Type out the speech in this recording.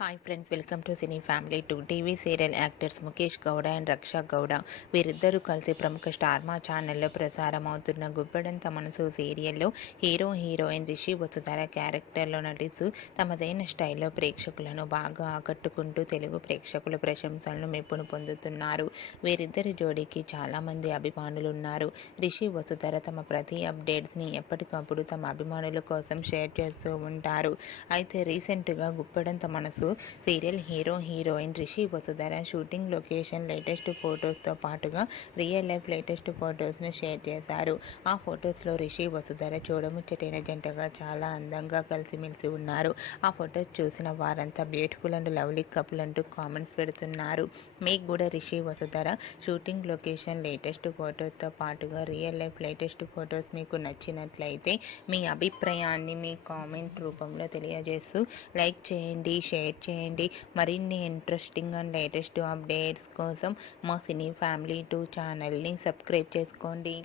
Hi friends, welcome to cine family 2. TV serial actors Mukesh Gowda and Raksha Gowda వీరిద్దరూ కలిసి ప్రముఖ star మా ఛానల్లో ప్రసారం అవుతున్న గుప్పెడంత మనసు సీరియల్లో హీరోయిన్ రిషి వసుధర క్యారెక్టర్లో నటిస్తూ తమదైన స్టైల్లో ప్రేక్షకులను బాగా ఆకట్టుకుంటూ తెలుగు ప్రేక్షకుల ప్రశంసలను మెప్పును పొందుతున్నారు. వీరిద్దరి జోడీకి చాలామంది అభిమానులు ఉన్నారు. రిషి వసుధర తమ ప్రతి అప్డేట్స్ని ఎప్పటికప్పుడు తమ అభిమానుల కోసం షేర్ చేస్తూ ఉంటారు. అయితే రీసెంట్గా Guppedantha Manasu serial heroine Rishi Vasudhara shooting location latest ఫొటోస్తో పాటుగా రియల్ లైఫ్ లేటెస్ట్ ఫొటోస్ను షేర్ చేశారు. ఆ ఫొటోస్లో రిషి వసుధర చూడముచ్చటైన జంటగా చాలా అందంగా కలిసిమెలిసి ఉన్నారు. ఆ ఫొటోస్ చూసిన వారంతా బ్యూటిఫుల్ అండ్ లవ్లీ కపుల్ అంటూ కామెంట్స్ పెడుతున్నారు. మీకు కూడా Rishi Vasudhara shooting location latest ఫొటోస్తో పాటుగా రియల్ లైఫ్ లేటెస్ట్ ఫొటోస్ మీకు నచ్చినట్లయితే మీ అభిప్రాయాన్ని మీ కామెంట్ రూపంలో తెలియజేస్తూ లైక్ చేయండి, షేర్ చేయండి. మరిన్ని ఇంట్రెస్టింగ్ అండ్ లేటెస్ట్ అప్డేట్స్ కోసం మా సినీ ఫ్యామిలీ 2 ఛానల్ని సబ్స్క్రైబ్ చేసుకోండి.